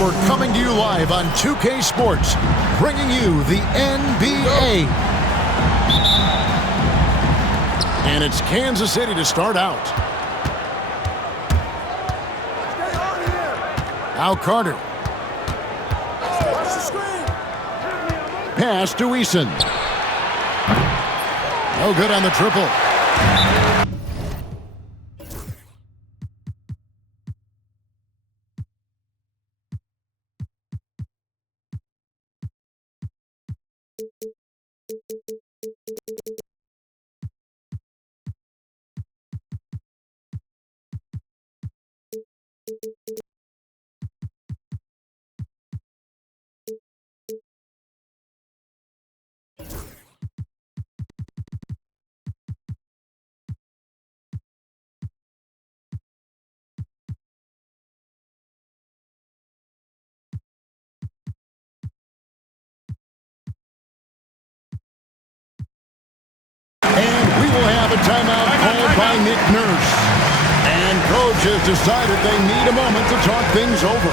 We're coming to you live on 2K Sports, bringing you the NBA. And it's Kansas City to start out. Now Carter. Pass to Eason. No good on the triple. And we will have a timeout called by Nick Nurse. And coach has decided they need a moment to talk things over.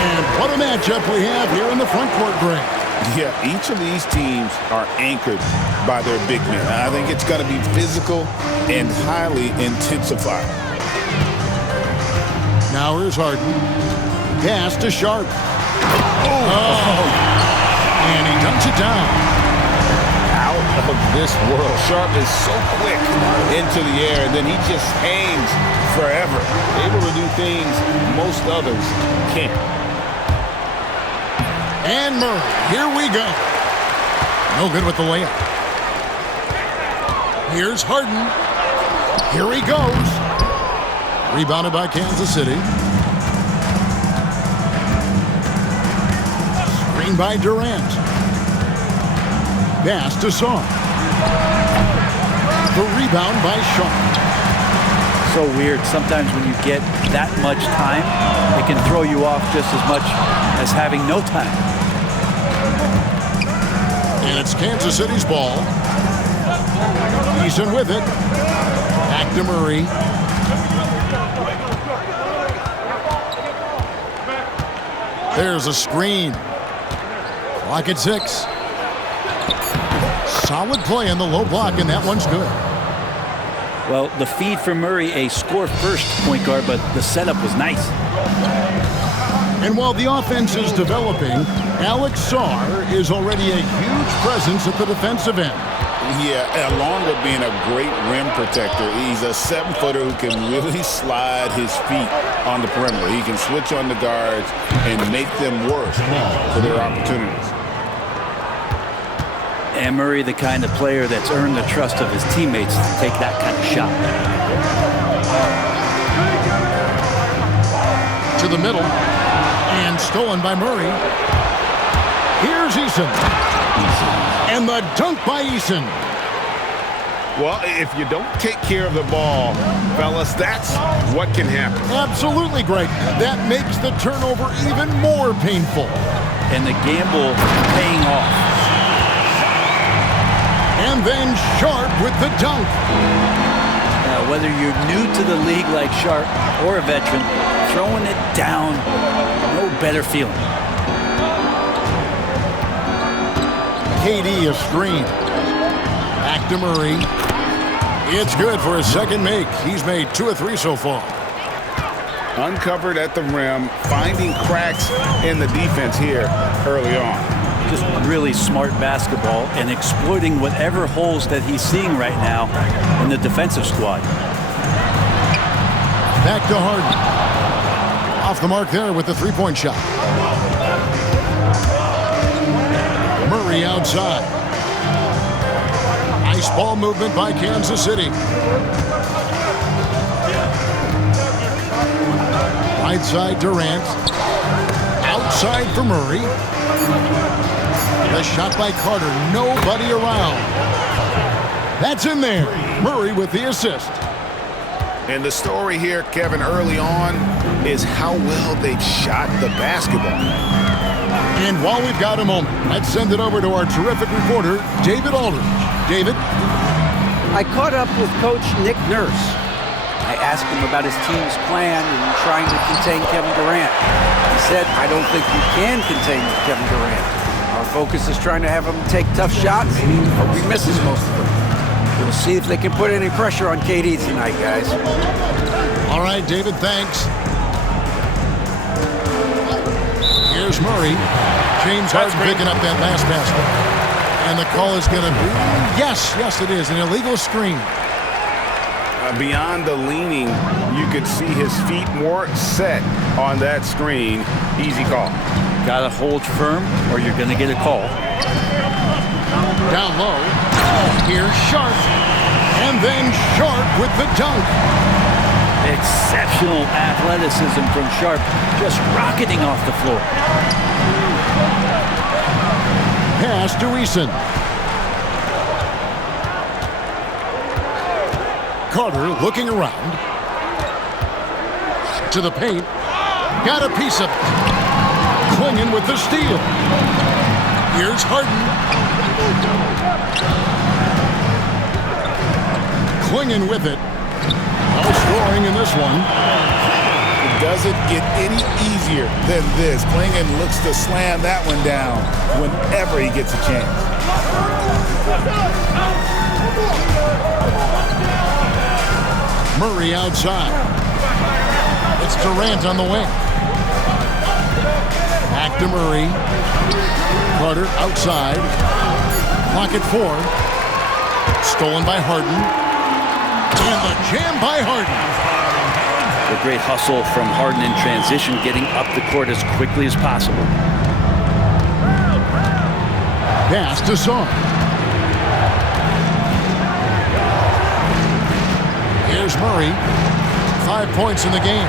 And what a matchup we have here in the front court break. Yeah, each of these teams are anchored by their big men. I think it's going to be physical and highly intensified. Now here's Harden. Pass to Sharp. And he dunks it down. Out of this world. Sharp is so quick into the air, and then he just hangs forever. Able to do things most others can't. And Murray, here we go. No good with the layup. Here's Harden. Here he goes. Rebounded by Kansas City. Screen by Durant. Pass to Song. The rebound by Sharp. So weird. Sometimes when you get that much time, it can throw you off just as much as having no time. And it's Kansas City's ball. Eason with it. Back to Murray. There's a screen. Clock at 6. Solid play in the low block, and that one's good. Well, the feed for Murray, a score-first point guard, but the setup was nice. And while the offense is developing, Alex Sarr is already a huge presence at the defensive end. Yeah, along with being a great rim protector, he's a 7-footer who can really slide his feet on the perimeter. He can switch on the guards and make them work for their opportunities. And Murray, the kind of player that's earned the trust of his teammates to take that kind of shot. To the middle. And stolen by Murray. Here's Eason. And the dunk by Eason. Well, if you don't take care of the ball, fellas, that's what can happen. Absolutely, Greg. That makes the turnover even more painful. And the gamble paying off. And then Sharp with the dunk. Now, whether you're new to the league like Sharp or a veteran, throwing it down, no better feeling. KD a screen. Back to Murray. It's good for his second make. He's made 2 of 3 so far. Uncovered at the rim, finding cracks in the defense here early on. Just really smart basketball and exploiting whatever holes that he's seeing right now in the defensive squad. Back to Harden. Off the mark there with the three-point shot. Murray outside. Nice ball movement by Kansas City. Right side Durant. Outside for Murray. The shot by Carter. Nobody around. That's in there. Murray with the assist. And the story here, Kevin, early on is how well they've shot the basketball. And while we've got a moment, let's send it over to our terrific reporter, David Aldridge. David? I caught up with Coach Nick Nurse. I asked him about his team's plan in trying to contain Kevin Durant. He said, I don't think we can contain Kevin Durant. Our focus is trying to have him take tough shots, but we misses most of them. We'll see if they can put any pressure on KD tonight, guys. All right, David, thanks. Here's Murray. James Harden picking up that last basket. And the call is going to be, yes, it is, an illegal screen. Beyond the leaning, you could see his feet more set on that screen. Easy call. Gotta hold firm or you're gonna get a call. Down low. Here's Sharp. And then Sharp with the dunk. Exceptional athleticism from Sharp, just rocketing off the floor. Pass to Eason. Carter looking around. To the paint. Got a piece of it. Clinging with the steal. Here's Harden. Clinging with it. No scoring in this one. It doesn't get any easier than this. Clinging looks to slam that one down whenever he gets a chance. Murray outside. It's Durant on the wing. Back to Murray. Carter outside. Clock at 4. Stolen by Harden. And the jam by Harden. A great hustle from Harden in transition, getting up the court as quickly as possible. Pass to Song. Here's Murray. 5 points in the game.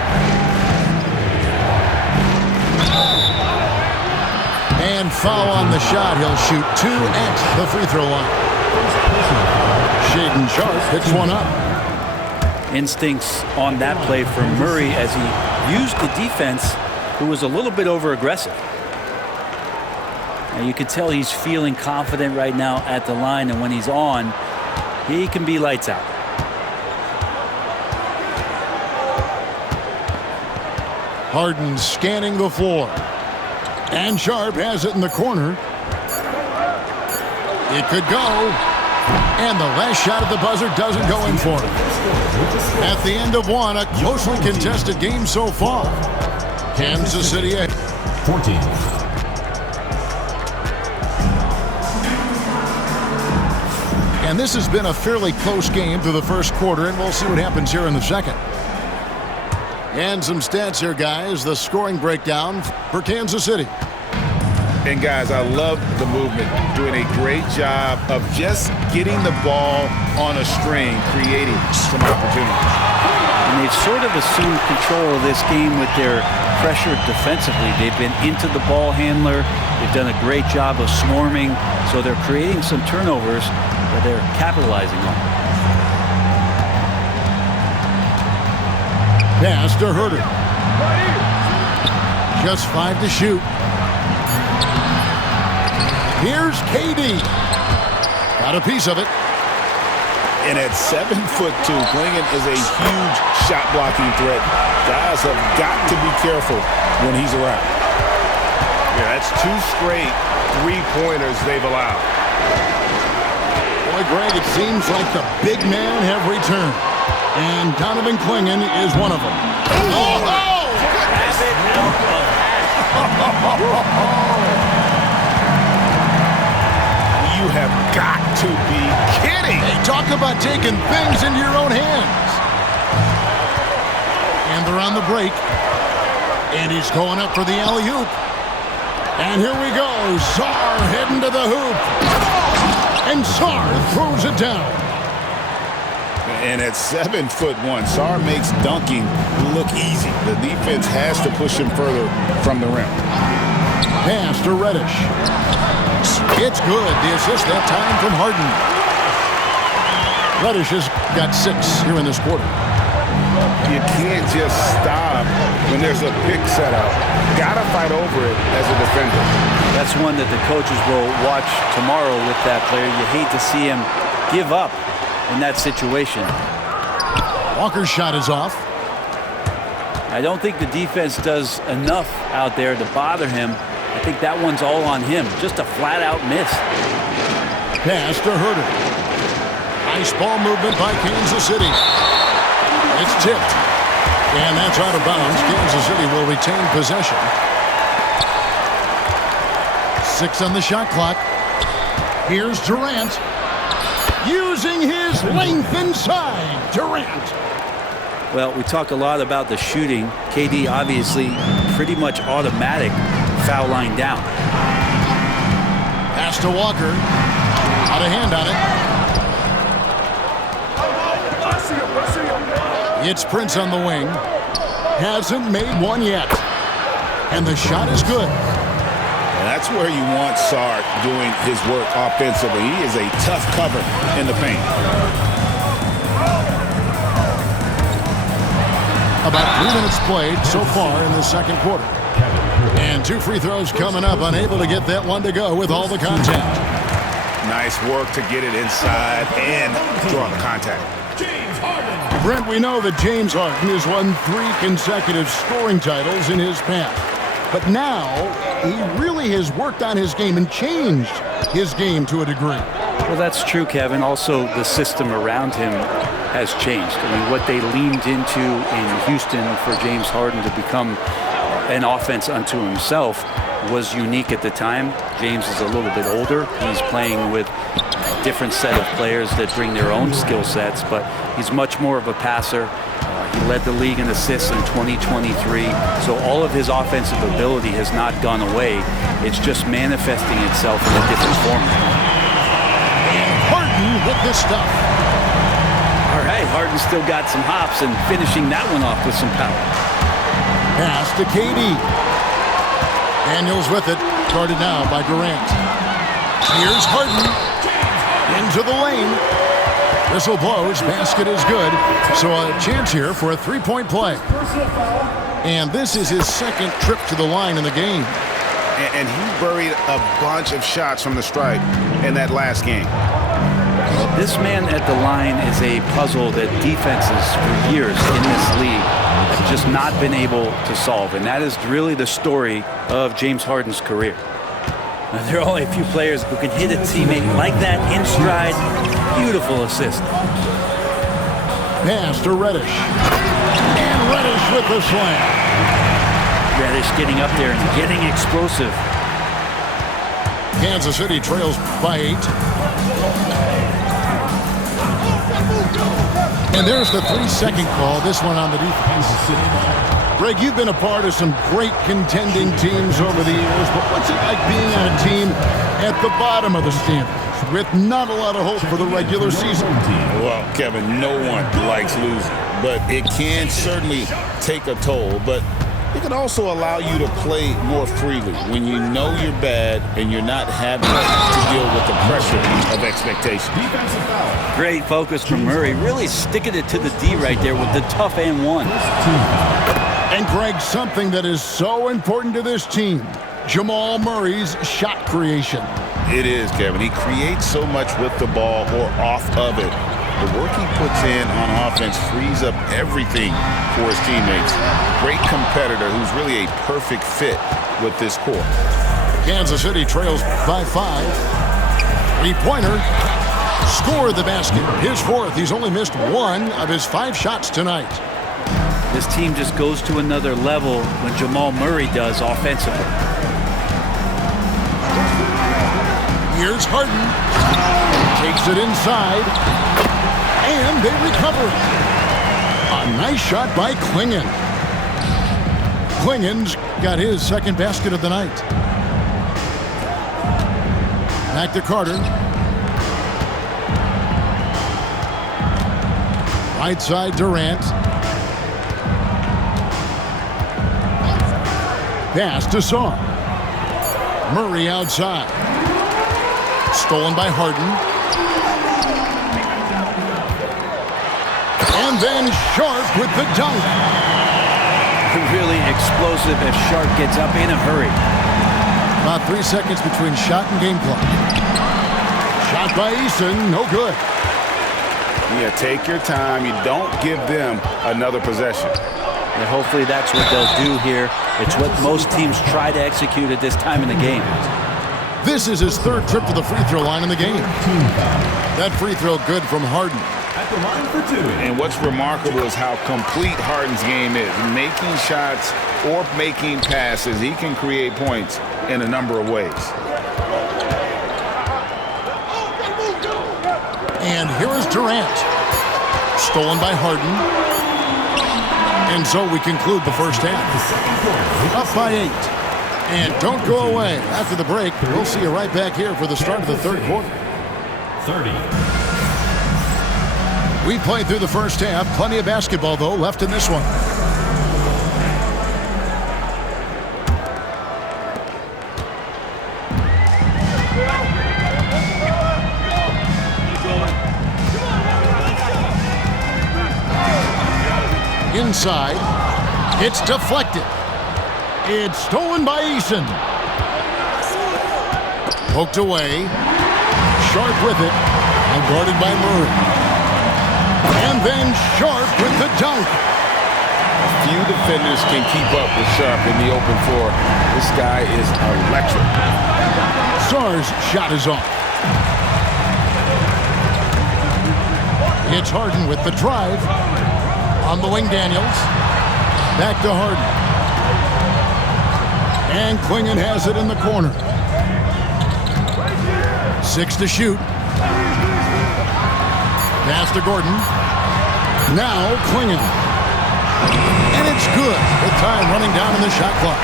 And foul on the shot. He'll shoot 2 at the free throw line. Shaedon Sharp picks one up. Instincts on that play from Murray as he used the defense, who was a little bit over-aggressive. And you can tell he's feeling confident right now at the line, and when he's on, he can be lights out. Harden scanning the floor. And Sharp has it in the corner. It could go. And the last shot at the buzzer doesn't go in for it. At the end of one, a closely contested game so far. Kansas City 14. And this has been a fairly close game through the first quarter, and we'll see what happens here in the second. And some stats here, guys. The scoring breakdown for Kansas City. And, guys, I love the movement. Doing a great job of just getting the ball on a string, creating some opportunities. And they've sort of assumed control of this game with their pressure defensively. They've been into the ball handler. They've done a great job of swarming. So they're creating some turnovers that they're capitalizing on. Pass to Herter. Just 5 to shoot. Here's KD. Got a piece of it. And at 7'2", Clinging is a huge shot-blocking threat. Guys have got to be careful when he's around. Yeah, that's 2 straight three-pointers they've allowed. Boy, Greg, it seems like the big men have returned. And Donovan Clingan is one of them. You have got to be kidding. Hey, talk about taking things into your own hands. And they're on the break. And he's going up for the alley-oop. And here we go. Sarr heading to the hoop. And Sarr throws it down. And at 7'1", Sarr makes dunking look easy. The defense has to push him further from the rim. Pass to Reddish. It's good. The assist that time from Harden. Reddish has got 6 here in this quarter. You can't just stop when there's a pick set up. Got to fight over it as a defender. That's one that the coaches will watch tomorrow with that player. You hate to see him give up in that situation. Walker's shot is off. I don't think the defense does enough out there to bother him. I think that one's all on him. Just a flat-out miss. Pass to Herter. Nice ball movement by Kansas City. It's tipped. And that's out of bounds. Kansas City will retain possession. 6 on the shot clock. Here's Durant. Using his length inside. Durant. Well, we talk a lot about the shooting. KD obviously pretty much automatic foul line down. Pass to Walker. Out of hand on it. It's Prince on the wing. Hasn't made one yet. And the shot is good. That's where you want Sarr doing his work offensively. He is a tough cover in the paint. About 3 minutes played so far in the second quarter. And 2 free throws coming up. Unable to get that one to go with all the contact. Nice work to get it inside and draw the contact. Brent, we know that James Harden has won 3 consecutive scoring titles in his path. But now, he really has worked on his game and changed his game to a degree. Well, that's true, Kevin. Also, the system around him has changed. I mean, what they leaned into in Houston for James Harden to become an offense unto himself was unique at the time. James is a little bit older. He's playing with a different set of players that bring their own skill sets, but he's much more of a passer. He led the league in assists in 2023, so all of his offensive ability has not gone away. It's just manifesting itself in a different format. And Harden with the stuff. All right, Harden still got some hops and finishing that one off with some power. Pass to KD. Daniels with it, guarded now by Durant. Here's Harden. Into the lane. Whistle blows, basket is good. So a chance here for a 3-point play. And this is his second trip to the line in the game. And he buried a bunch of shots from the stripe in that last game. This man at the line is a puzzle that defenses for years in this league have just not been able to solve. And that is really the story of James Harden's career. Now, there are only a few players who can hit a teammate like that in stride. Beautiful assist. Pass to Reddish. And Reddish with the slam. Reddish getting up there and getting explosive. Kansas City trails by 8. And there's the 3-second call, this one on the defense. Greg, you've been a part of some great contending teams over the years, but what's it like being on a team at the bottom of the standings with not a lot of hope for the regular season? Well, Kevin, no one likes losing, but it can certainly take a toll. But it can also allow you to play more freely when you know you're bad and you're not having to deal with the pressure of expectation. Great focus from Murray, really sticking it to the D right there with the tough and one. And Greg, something that is so important to this team, Jamal Murray's shot creation. It is, Kevin. He creates so much with the ball or off of it. The work he puts in on offense frees up everything for his teammates. Great competitor who's really a perfect fit with this core. Kansas City trails by 5. 3-pointer. score the basket. His fourth. He's only missed 1 of his 5 shots tonight. This team just goes to another level when Jamal Murray does offensively. Here's Harden. Takes it inside. And they recover it. A nice shot by Clingan. Clingan's got his second basket of the night. Back to Carter. Right side, Durant. Pass to Sarr. Murray outside. Stolen by Harden. And then Sharp with the dunk. Really explosive as Sharp gets up in a hurry. About 3 seconds between shot and game clock. Shot by Eason, no good. Yeah, take your time. You don't give them another possession. And hopefully that's what they'll do here. It's what most teams try to execute at this time in the game. This is his 3rd trip to the free throw line in the game. That free throw good from Harden. At the line for 2. And what's remarkable is how complete Harden's game is. Making shots or making passes, he can create points in a number of ways. And here is Durant. Stolen by Harden. And so we conclude the first half. Up by 8. And don't go away. After the break, we'll see you right back here for the start of the 3rd quarter. 30. We played through the first half. Plenty of basketball, though, left in this one. Inside. It's deflected. It's stolen by Eason. Poked away. Sharp with it. And guarded by Murray. And then Sharp with the dunk. Few defenders can keep up with Sharp in the open floor. This guy is electric. Sarr's shot is off. It's Harden with the drive. On the wing, Daniels. Back to Harden. And Clingan has it in the corner. 6 to shoot. Pass to Gordon. Now Clingan. And it's good with time running down in the shot clock.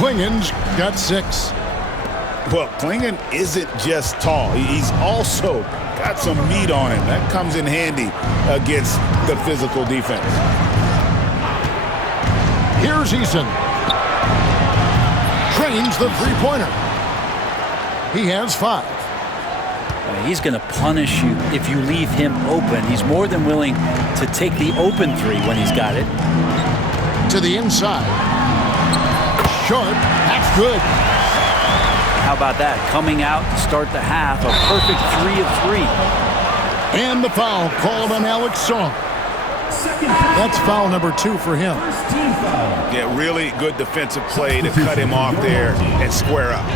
Clingan's got 6. Well, Clingan isn't just tall. He's also got some meat on him. That comes in handy against the physical defense. Here's Eason. Trains the three-pointer. He has 5. He's going to punish you if you leave him open. He's more than willing to take the open 3 when he's got it. To the inside. Sharp. That's good. How about that? Coming out to start the half, a perfect 3 of 3. And the foul called on Alex Song. That's foul number 2 for him. Yeah, really good defensive play to cut him off there and square up.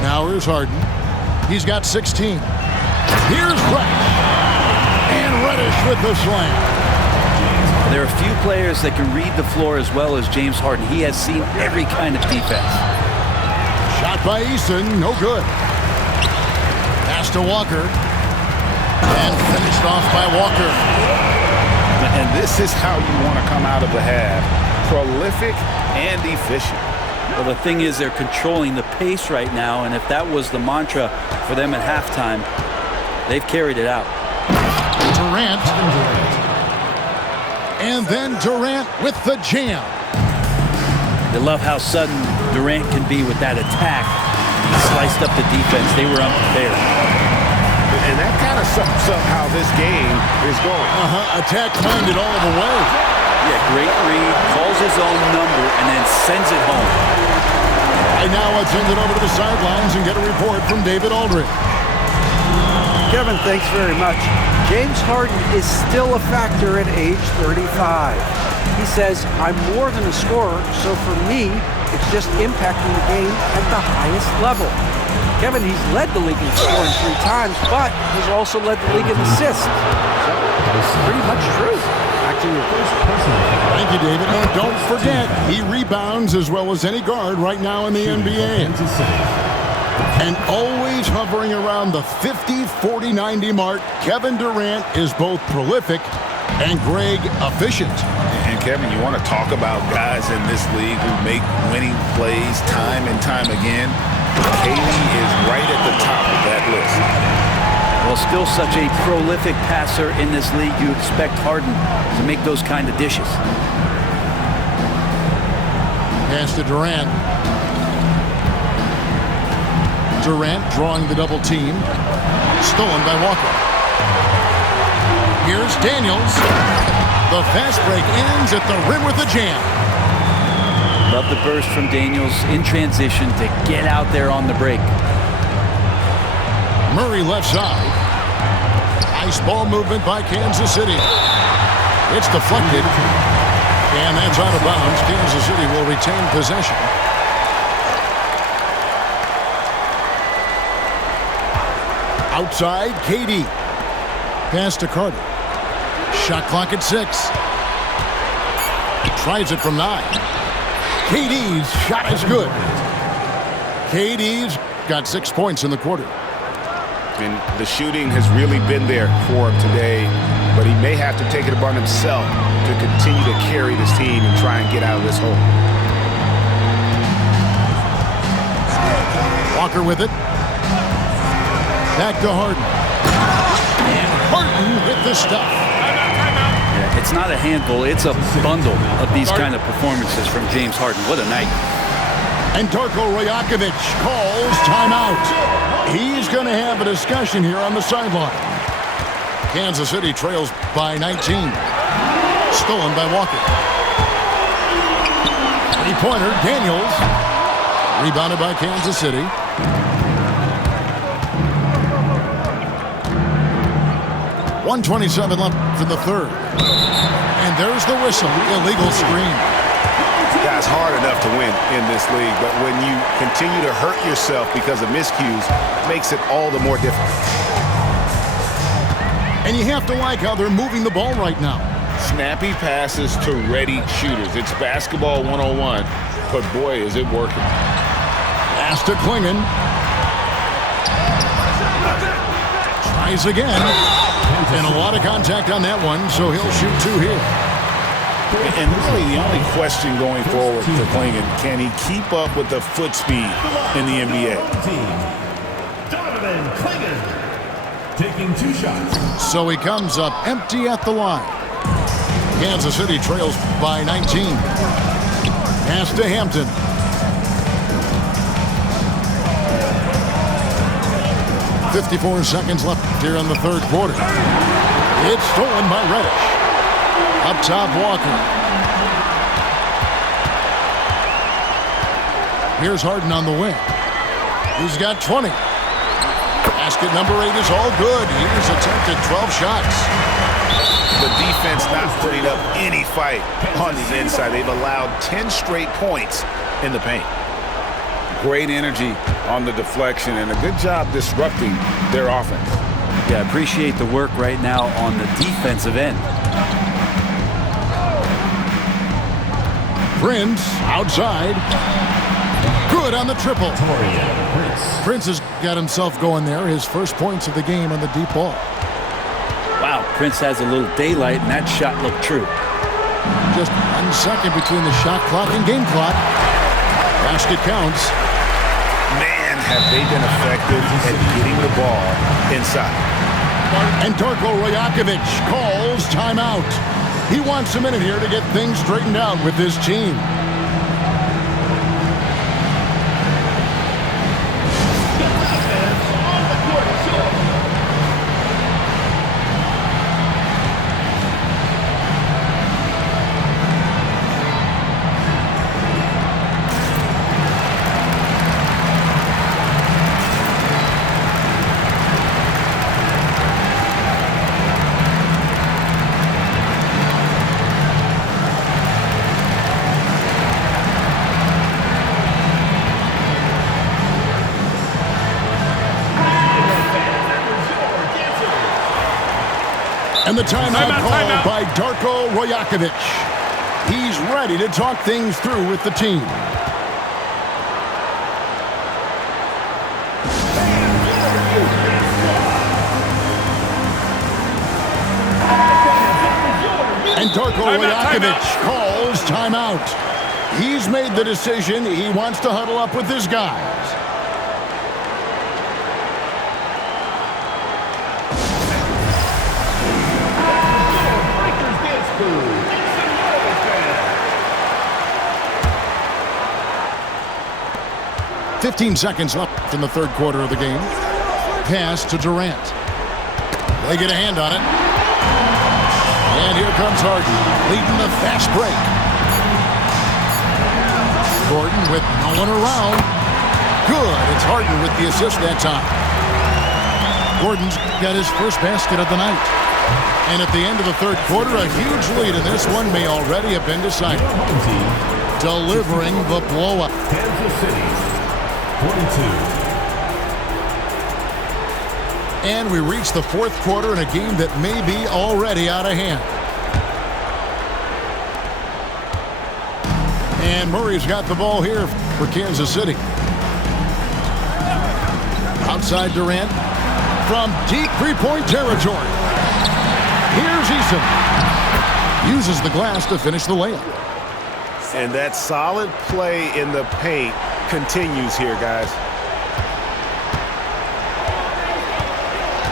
Now here's Harden. He's got 16. Here's Reddish. And Reddish with the slam. There are a few players that can read the floor as well as James Harden. He has seen every kind of defense. Shot by Eason, no good. Pass to Walker. And finished off by Walker. And this is how you want to come out of the half. Prolific and efficient. Well, the thing is they're controlling the pace right now, and if that was the mantra for them at halftime, they've carried it out. Durant. And then Durant with the jam. They love how sudden Durant can be with that attack. He sliced up the defense. They were unprepared. And that kind of sums up how this game is going. Attack-minded all the way. Yeah, great read, calls his own number, and then sends it home. Right now, let's send it over to the sidelines and get a report from David Aldridge. Kevin, thanks very much. James Harden is still a factor at age 35. He says, I'm more than a scorer, so for me, It's just impacting the game at the highest level. Kevin, he's led the league in scoring 3 times, but he's also led the league in assists. So, pretty much true. Back to you. Thank you, David. And don't forget, he rebounds as well as any guard right now in the NBA. And always hovering around the 50, 40, 90 mark, Kevin Durant is both prolific and Greg efficient. And Kevin, you want to talk about guys in this league who make winning plays time and time again? KD is right at the top of that list. Well, still such a prolific passer in this league. You expect Harden to make those kind of dishes. Pass to Durant. Durant drawing the double team. Stolen by Walker. Here's Daniels. The fast break ends at the rim with a jam. Love the burst from Daniels in transition to get out there on the break. Murray left side. Nice ball movement by Kansas City. It's deflected. And that's out of bounds. Kansas City will retain possession. Outside, KD. Pass to Carter. Shot clock at 6. Tries it from 9. KD's shot is good. KD's got 6 points in the quarter. And the shooting has really been there for him today, but he may have to take it upon himself to continue to carry this team and try and get out of this hole. Walker with it. Back to Harden. And Harden with the stuff. Yeah, it's not a handful, it's a bundle of these kind of performances from James Harden. What a night. And Darko Rajakovic calls timeout. He's going to have a discussion here on the sideline. Kansas City trails by 19. Stolen by Walker. 3-pointer, Daniels. Rebounded by Kansas City. .127 left in the third. And there's the whistle. Illegal screen. Guys, hard enough to win in this league, but when you continue to hurt yourself because of miscues, it makes it all the more difficult. And you have to like how they're moving the ball right now. Snappy passes to ready shooters. It's basketball 101, but boy, is it working. Pass to Klingon. Tries again. And a lot of contact on that one, so he'll shoot 2 here. And really the only question going forward for Klingon, can he keep up with the foot speed in the NBA? Donovan Klingon taking 2 shots. So he comes up empty at the line. Kansas City trails by 19. Pass to Hampton. .54 seconds left here in the third quarter. It's stolen by Reddish. Up top, Walker. Here's Harden on the wing. He's got 20. Basket number 8 is all good. He's attempted 12 shots. The defense not putting up any fight on the inside. They've allowed 10 straight points in the paint. Great energy on the deflection and a good job disrupting their offense. Yeah, appreciate the work right now on the defensive end. Prince outside. Good on the triple. Prince has got himself going there. His first points of the game on the deep ball. Wow, Prince has a little daylight, and that shot looked true. Just 1 second between the shot clock and game clock. Basket counts. Man, have they been effective at getting the ball inside. And Darko Rajakovic calls timeout. He wants a minute here to get things straightened out with this team. And the timeout called by Darko Rajakovic. He's ready to talk things through with the team. And Darko Rajakovic calls timeout. He's made the decision. He wants to huddle up with his guys. "15 seconds left in the third quarter of the game. Pass to Durant. They get a hand on it. And here comes Harden, leading the fast break. Gordon with no one around. Good. It's Harden with the assist that time. Gordon's got his first basket of the night. And at the end of the third quarter, a huge lead in this one may already have been decided. Delivering the blowout. Kansas City, 42. And we reach the fourth quarter in a game that may be already out of hand. And Murray's got the ball here for Kansas City. Outside Durant from deep three-point territory. Here's Eason. Uses the glass to finish the layup. And that solid play in the paint continues here, guys.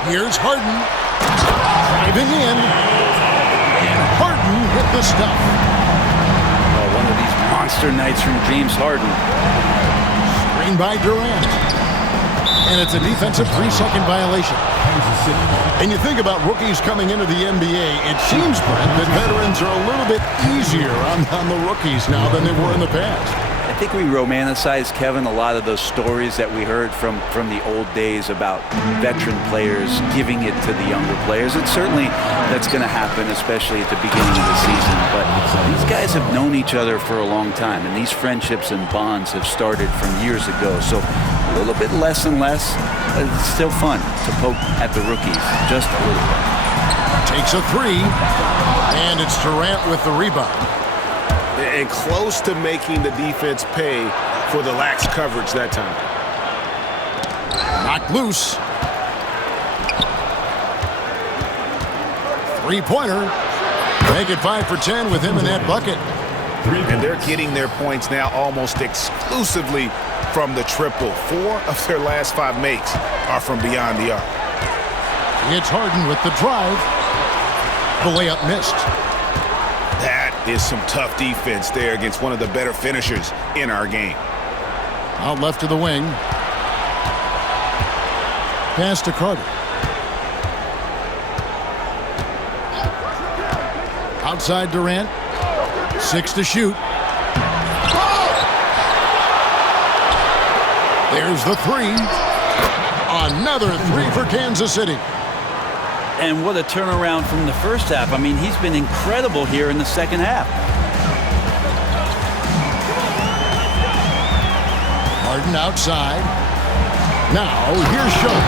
Here's Harden. Driving in. And Harden hit the stuff. Oh, one of these monster nights from James Harden. Screen by Durant. And it's a defensive 3-second violation. And you think about rookies coming into the NBA, it seems, Brent, that veterans are a little bit easier on the rookies now than they were in the past. I think we romanticize, Kevin, a lot of those stories that we heard from the old days about veteran players giving it to the younger players. And certainly that's going to happen, especially at the beginning of the season. But these guys have known each other for a long time, and these friendships and bonds have started from years ago. So a little bit less and less, but it's still fun to poke at the rookies, just a little bit. Takes a three, and it's Durant with the rebound. And close to making the defense pay for the lax coverage that time. Knocked loose. Three-pointer. Make it 5 for 10 with him in that bucket. And they're getting their points now almost exclusively from the triple. 4 of their last 5 makes are from beyond the arc. It's Harden with the drive. The layup missed. That is some tough defense there against one of the better finishers in our game. Out left to the wing. Pass to Carter. Outside Durant. 6 to shoot. There's the three. Another three for Kansas City. And what a turnaround from the first half. I mean, he's been incredible here in the second half. Harden outside. Now, here's Sharp.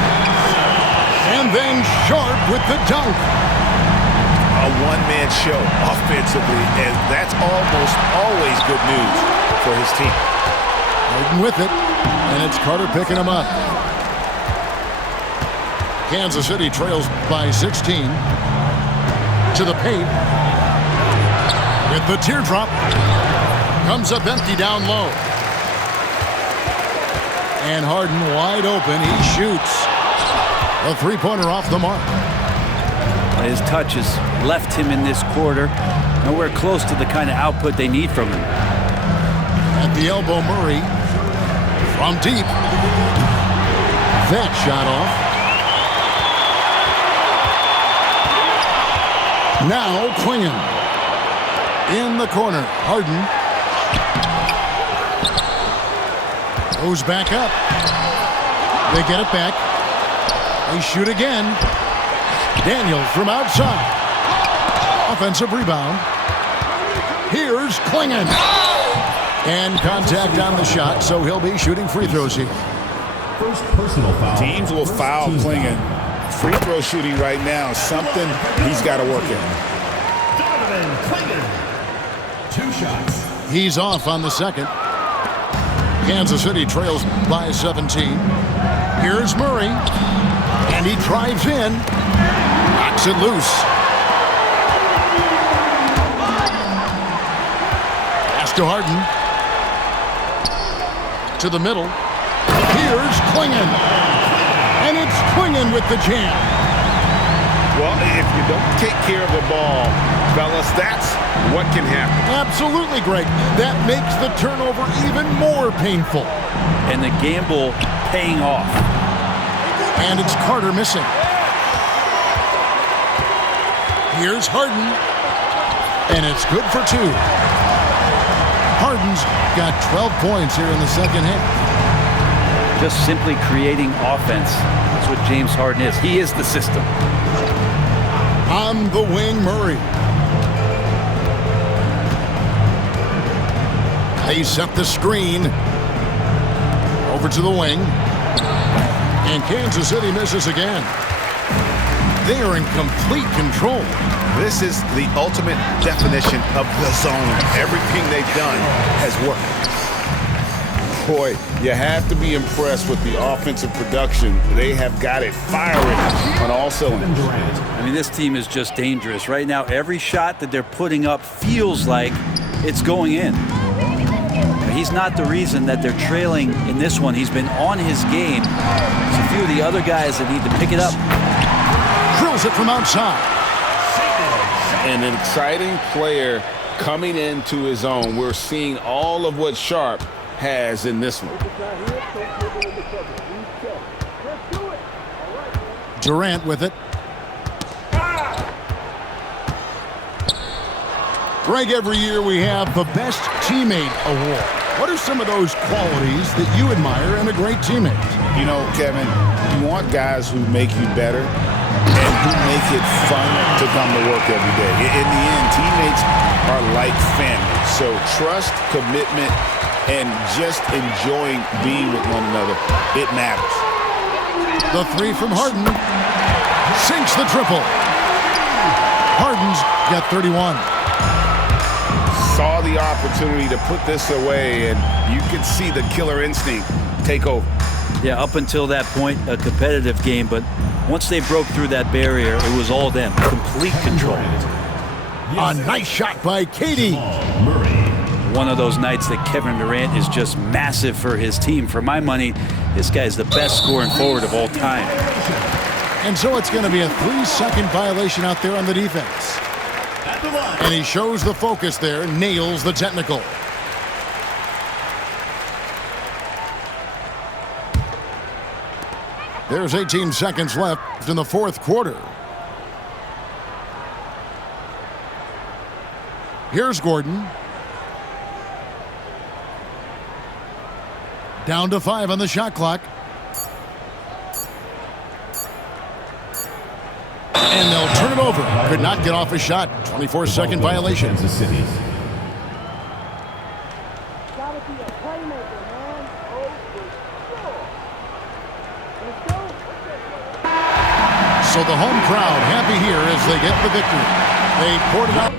And then Sharp with the dunk. A one-man show offensively, and that's almost always good news for his team. Harden with it, and it's Carter picking him up. Kansas City trails by 16. To the paint. With the teardrop. Comes up empty down low. And Harden wide open. He shoots. A three-pointer off the mark. His touch has left him in this quarter. Nowhere close to the kind of output they need from him. At the elbow, Murray. From deep. That shot off. Now Klingon in the corner. Harden goes back up. They get it back. They shoot again. Daniels from outside. Offensive rebound. Here's Klingon. And contact on the shot, so he'll be shooting free throws here. First personal foul. Teams will foul Klingon free throw shooting right now is something he's got to work at. Donovan Clayton. 2 shots. He's off on the second. Kansas City trails by 17. Here's Murray. And he drives in. Knocks it loose. Pass to Harden. To the middle. Here's Klingon. And it's Klingon with the jam. Well, if you don't take care of the ball, fellas, that's what can happen. Absolutely, Greg. That makes the turnover even more painful. And the gamble paying off. And it's Carter missing. Here's Harden. And it's good for 2. Harden's got 12 points here in the second half. Just simply creating offense. That's what James Harden is. He is the system. On the wing, Murray. They set the screen. Over to the wing. And Kansas City misses again. They are in complete control. This is the ultimate definition of the zone. Everything they've done has worked. Boy, you have to be impressed with the offensive production. They have got it firing on all cylinders. I mean, this team is just dangerous. Right now, every shot that they're putting up feels like it's going in. He's not the reason that they're trailing in this one. He's been on his game. There's a few of the other guys that need to pick it up. Drills it from outside. An exciting player coming into his own. We're seeing all of what Sharp has in this one. Durant with it. Greg, every year we have the Best Teammate Award. What are some of those qualities that you admire in a great teammate? You know, Kevin, you want guys who make you better and who make it fun to come to work every day. In the end, teammates are like family. So trust, commitment, and just enjoying being with one another, it matters. The 3 from Harden. Sinks the triple. Harden's got 31. Saw the opportunity to put this away, and you could see the killer instinct take over. Yeah, up until that point, a competitive game, but once they broke through that barrier, it was all them. Complete control. A nice shot by Katie. Murray. One of those nights that Kevin Durant is just massive for his team. For my money, this guy's the best scoring forward of all time. And so it's going to be a 3-second violation out there on the defense. And he shows the focus there, nails the technical. There's 18 seconds left in the fourth quarter. Here's Gordon. Down to 5 on the shot clock. And they'll turn it over. Could not get off a shot. 24-second violation. Kansas City. So the home crowd happy here as they get the victory. They poured it out